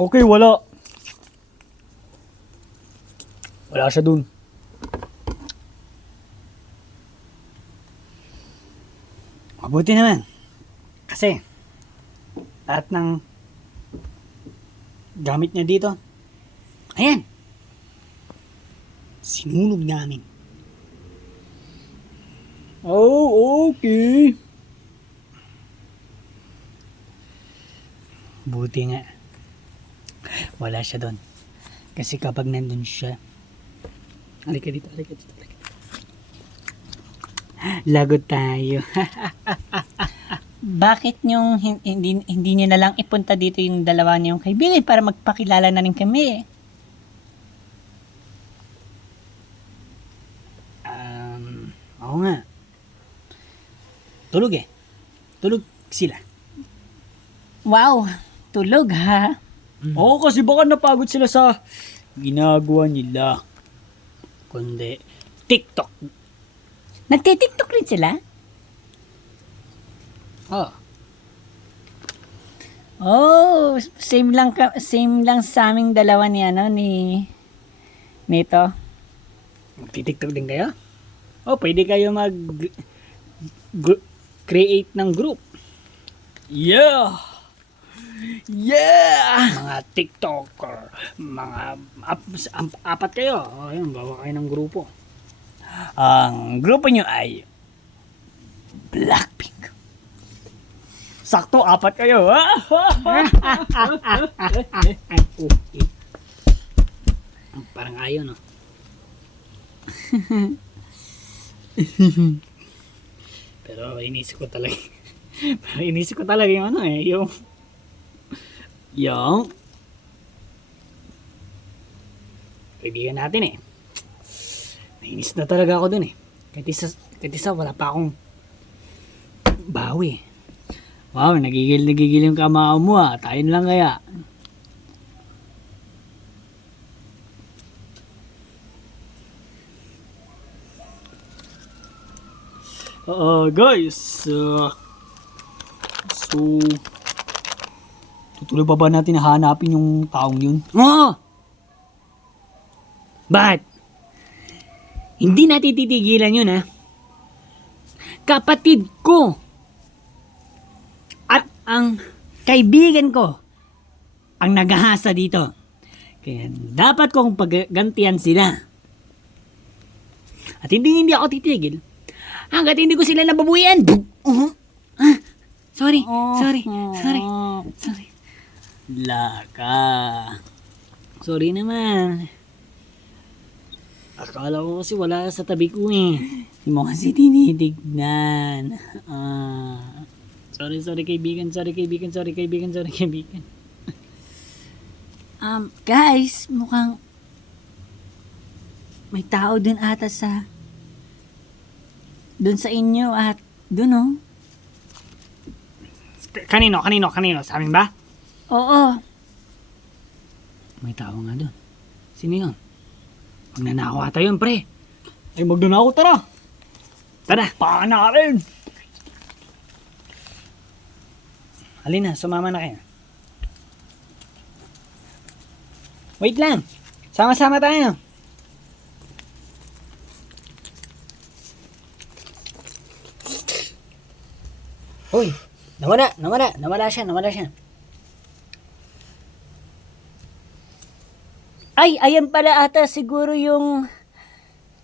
Okay, wala. Wala siya dun. Mabuti naman. Kasi, lahat ng gamit niya dito, ayan, sinunog namin. Oh, okay. Buti nga. Wala siya doon. Kasi kapag nandun siya, halika dito, halika dito, halika dito. Lagot tayo. Bakit yung hindi niyo na lang ipunta dito yung dalawa niyong kaibigan para magpakilala na rin kami? Oo nga. Tulog eh. Tulog sila. Wow, tulog ha? Oo, kasi baka napagod sila sa ginagawa nila. Kundi, TikTok. Nagtitiktok rin sila? Ah. Oh, same lang sa aming dalawa ni nito. TikTok din kayo? Oh, pwede kayo create ng group. Yeah! Yeah! Mga TikToker, mga apat kayo. Oh, yun, bawa kayo ng grupo. Ang grupo nyo ay Blackpink. Sakto, apat kayo. Parang ayaw, no? Pero inisip ko talaga yung ano eh, yung kaibigan natin eh. Nainis na talaga ako dun eh. Kahit isa wala pa akong bawi. Wow, nagigil yung kamao mo ah. Tayo na lang kaya. Guys, so tutuloy pa ba natin hanapin yung taong yun? Oo! Bakit? Hindi natin titigilan yun ha. Kapatid ko at ang kaibigan ko ang naghahasa dito. Kaya dapat kong paggantian sila. At hindi ako titigil hanggat hindi ko sila nababuyan. Sorry. Laka. Sorry naman. Akala ko kasi wala sa tabi ko eh. Hindi mo kasi tinitignan. Sorry kaibigan. Guys, mukhang may tao dun ata dun sa inyo at dun oh. Kanino? Sa amin ba? Oo. May tao nga doon. Sino yun? Magnanakaw ata yun, pre. Ay, magnanakaw, tara. Tara, paanarin. Halina, sumama na kayo. Wait lang. Sama-sama tayo. Hoy, nawala siya. Ay, ayan pala ata siguro yung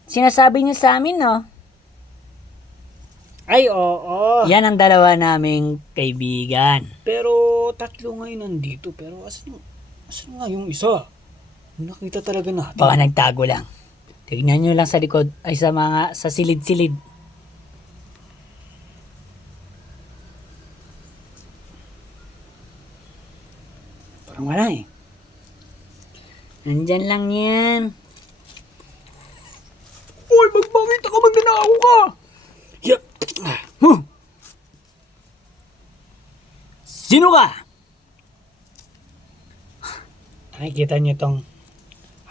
sinasabi niyo sa amin, no? Ay, oo. Yan ang dalawa naming kaibigan. Pero tatlo ngayon nandito. Pero asan nga yung isa? Nakita talaga natin. Baka nagtago lang. Tignan nyo lang sa likod, ay sa silid-silid. Parang wala eh. Nandyan lang yan. Uy, magbangita ka, magnanakaw ka! Yup! Sino ka? Nakikita niyo tong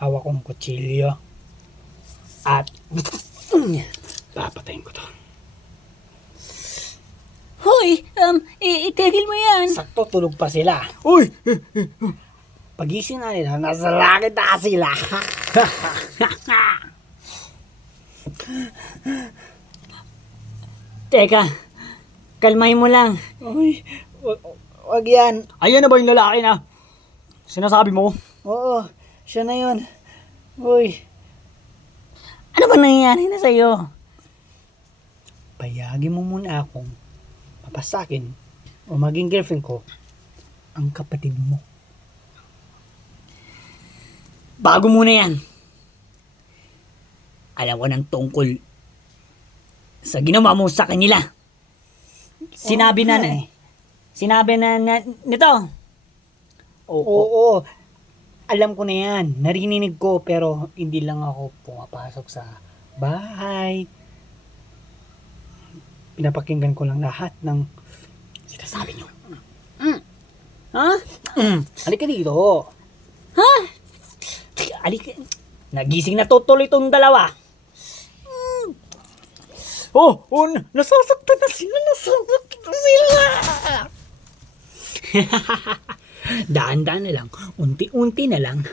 hawak kong kutsilyo. At papatayin ko to. Hoy, itigil mo yan. Sakto tulog pa sila. Uy! Pagising na nila, nasa langit na sila. Teka, kalmahin mo lang. Uy, wag yan. Ayan na ba yung lalaki na sinasabi mo? Oo, siya na yun. Uy, Ano ba nangyayari na sa'yo? payagin mo muna akong papasakin o maging girlfriend ko ang kapatid mo. Bago muna yan. Alam ko ng tungkol sa ginawa mo sa kanila. Sinabi na nito. Oo, alam ko na yan. Narinig ko pero hindi lang ako pumapasok sa bahay. Pinapakinggan ko lang lahat ng sinasabi niyo. Ha? Halika dito. Alika. Nagising na tutuloy itong dalawa. Oh, nasasaktan na sila. Daan-daan na lang, unti-unti na lang.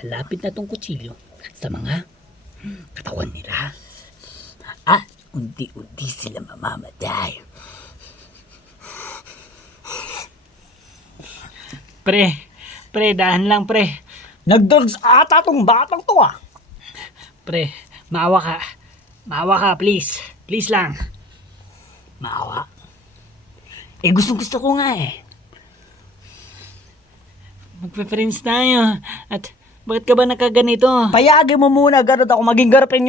Lalapit na tong kutsilyo sa mga katawan nila. At unti-unti sila mamamatay. Pre, dahan lang pre. Nag-drugs ata tong batang to ah. Pre, maawa ka. Maawa ka, please. Please lang. Maawa. Gustong-gusto ko nga eh. Magpe-friends tayo. At bakit ka ba nakaganito? Payagin mo muna, ganun ako maging girlfriend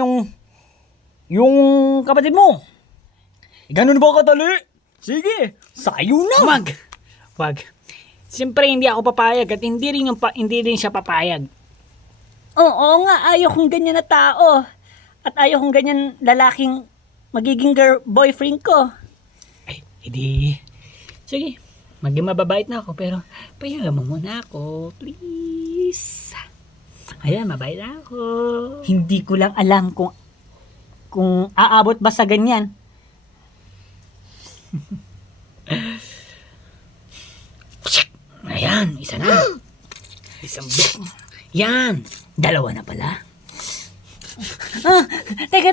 yung kapatid mo. Ganun ba kadali? Sige, sayo na. Wag. Siyempre hindi ako papayag at hindi rin siya papayag. Oo nga, ayaw kong ganyan na tao. At ayaw kong ganyan lalaking magiging boyfriend ko. Ay, hindi. Sige, maging mababait na ako pero payagan mo muna ako, please. Ayan, mabait na ako. Hindi ko lang alam kung aabot ba sa ganyan. Ayan, isa na. Isang bit. Yan, dalawa na pala. Teka.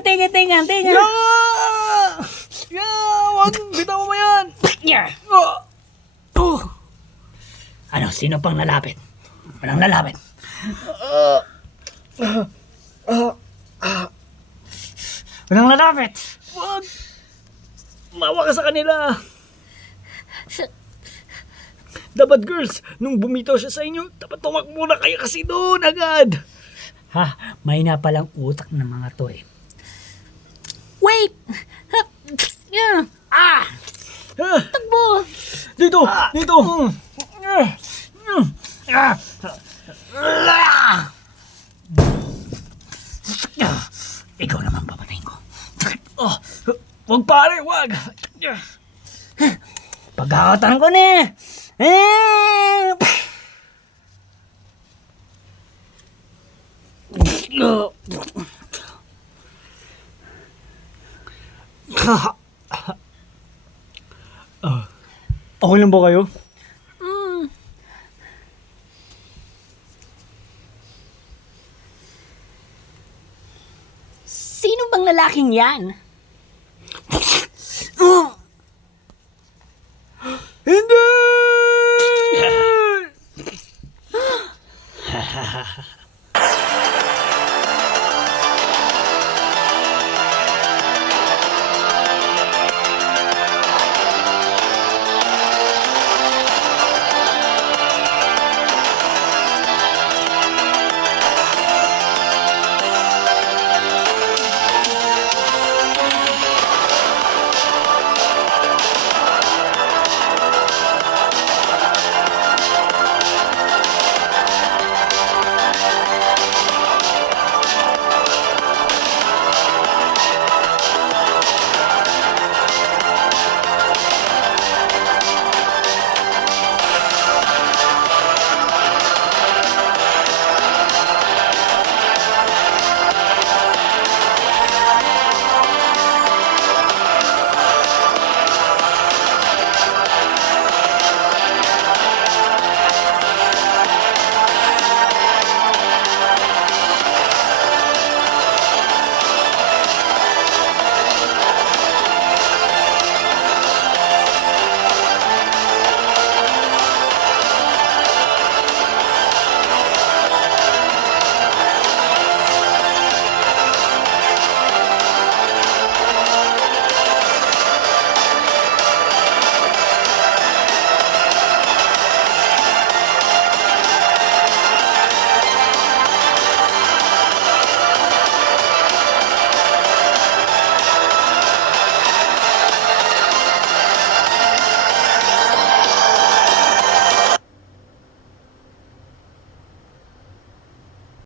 Wag, bitaw mo yan. Yeah. Ano, sino pang lalapit? Walang lalapit. Walang lalapit. Wag. Mawa ka sa kanila. Dapat girls, nung bumitaw siya sa inyo, dapat tumakbo na kayo kasi doon agad. Ha, may na palang utak ng mga to eh. Wait! Yeah. Ah! Takbo! Dito! Dito! Ikaw naman papatayin ko. Oh, wag pare, wag! Pagkakataon ko na eh. Okay lang ba kayo? Sino bang lalaking yan? Hindi!